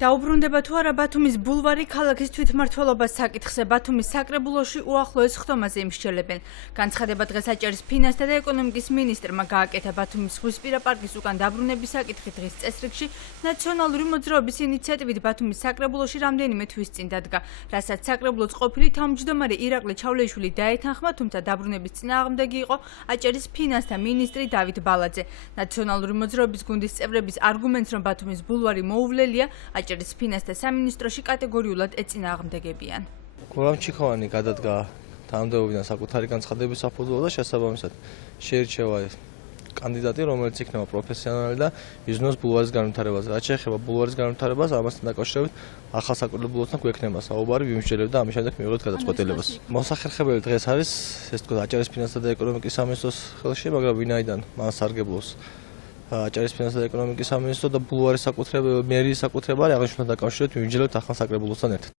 დაუბრუნდება თუ არა ბათუმის ბულვარი ქალაქის თვითმმართველობას საკითხზე. ბათუმის საკრებულოში უახლოეს ხდომაზე იმსჯელებენ. განცხადება დღეს აჭარის ფინანსთა და ეკონომიკის მინისტრმა გააკეთა ბათუმის ზღვისპირა პარკის უკან დაბრუნების საკითხი დღის წესრიგში ნაციონალური მოძრაობის ინიციატივით ბათუმის საკრებულოში რამდენიმე თვის წინ დადგა, რასაც საკრებულოს ყოფილი თავმჯდომარე ირაკლი ჩავლეიშვილი დაეთანხმა, თუმცა დაბრუნების წინააღმდეგი იყო აჭარის ფინანსთა მინისტრი დავით ბალაძე. ნაციონალური მოძრაობის გუნდის წევრების არგუმენტს, რომ ბათუმის ბულვარი მოუვლელია, აჭარის ფინანსთა სამინისტროში კატეგორიულად ეწინააღმდეგებიან. გურამ ჩიქოვანი გადადგა თანამდებობიდან საკუთარი განცხადების საფუძველზე და შესაბამისად შეირჩევა კანდიდატი, რომელიც იქნება პროფესიონალი და იზნოს ბულვარის განვითარებაზე. რაც შეეხება ბულვარის განვითარებას, ამასთან დაკავშირებით ახალ საკრებულოსთან გვექნება საუბარი ვიმსჯელებ და ამის შემდეგ მივიღოთ გადაწყვეტილებას. მოსახერხებელი დღეს არის, ესე ვთქვათ, აჭარის ფინანსთა და ეკონომიკის სამინისტროს ხელში, მაგრამ ვინაიდან მან სარგებლობს აჭარის ფინანსთა და ეკონომიკის სამინისტრო და ბულვარის საკუთრება, მერიის საკუთრება არის, აღნიშნულთან დაკავშირებით ვიმსჯელებთ ახალ საკრებულოსთან ერთად.